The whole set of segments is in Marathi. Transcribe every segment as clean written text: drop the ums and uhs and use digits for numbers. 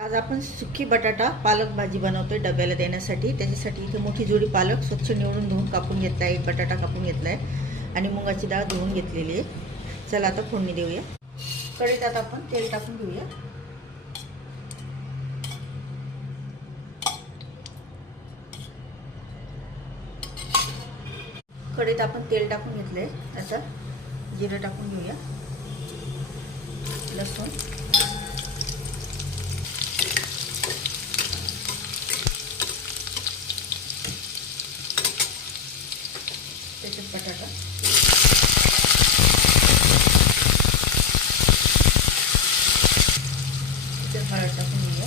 आज आपण सुकी बटाटा पालक भाजी बनवतोय डब्याला देण्यासाठी। त्याच्यासाठी इथे मोठी जोडी पालक स्वच्छ निवडून धुवून कापून घेतला आहे, एक बटाटा कापून घेतलाय आणि मुगाची डाळ धुवून घेतलेली आहे। चला आता फोडणी देऊया। कढईत आता आपण तेल टाकून घेऊया। कढईत आपण तेल टाकून घेतलंय, आता जिरं टाकून घेऊया, लसूण, त्याच्यात बटाटा, त्याच्यात हळद टाकून घेऊया,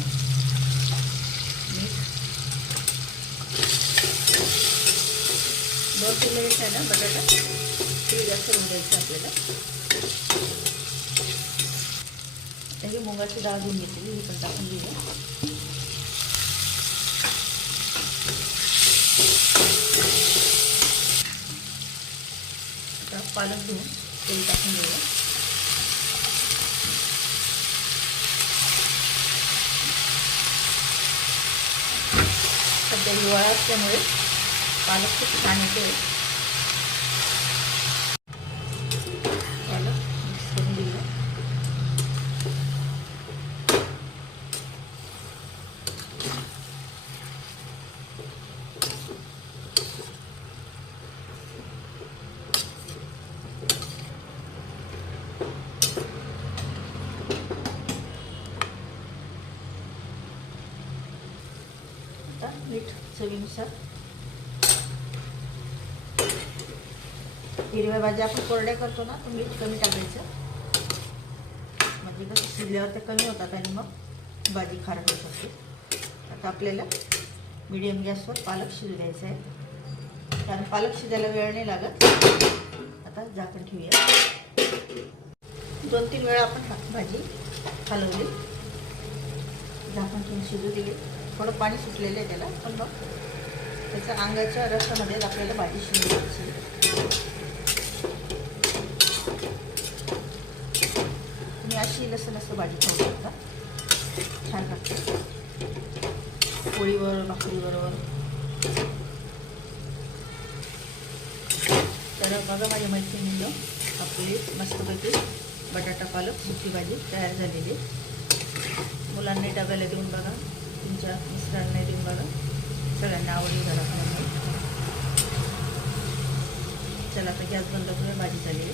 मीठ, 2 मिनिट आहे ना बटाटा ते जास्त होऊन द्यायचं आपल्याला। आता ही मुगाची डाळ धुवून घेतली, ही पण टाकून घेऊया। आता पालक धुवून तेल टाकून घेऊया। सध्या हिवाळा असल्यामुळे पालक खूप छान येते। पालक मिक्स करून घेऊया। आता मीठ चवीनुसार। हिरव्या भाज्या आपण कोरड्या करतो ना, तर मीठ कमी टाकायचं, म्हणजे कसं शिजल्यावर ते कमी होतात आणि मग भाजी खारट होऊ शकते। आता आपल्याला मीडियम गॅसवर पालक शिजू द्यायचा आहे, कारण पालक शिजायला वेळ नाही लागत। आता झाकण ठेवूया। 2-3 वेळा आपण भाजी हलवली, झाकण ठेवून शिजू दिली। थोडं पाणी सुटलेलं आहे त्याला, पण मग त्याच्या अंगाच्या रसामध्येच आपल्याला भाजी शिजू द्यायची। तुम्ही अशी लसूण भाजी खाऊ शकता, छान लागते पोळीवर भाकरीबरोबर। तर बघा माझ्या मैत्रिणींनो, आपली मस्तपैकी बटाटा पालक सुकी भाजी तयार झालेली। मुलांनी डब्याला देऊन बघा, तुमच्या मिस्टरांना देऊन बघा, सगळ्यांना आवडली घरात। चला आता गॅस बंद करूया, भाजी झालेली।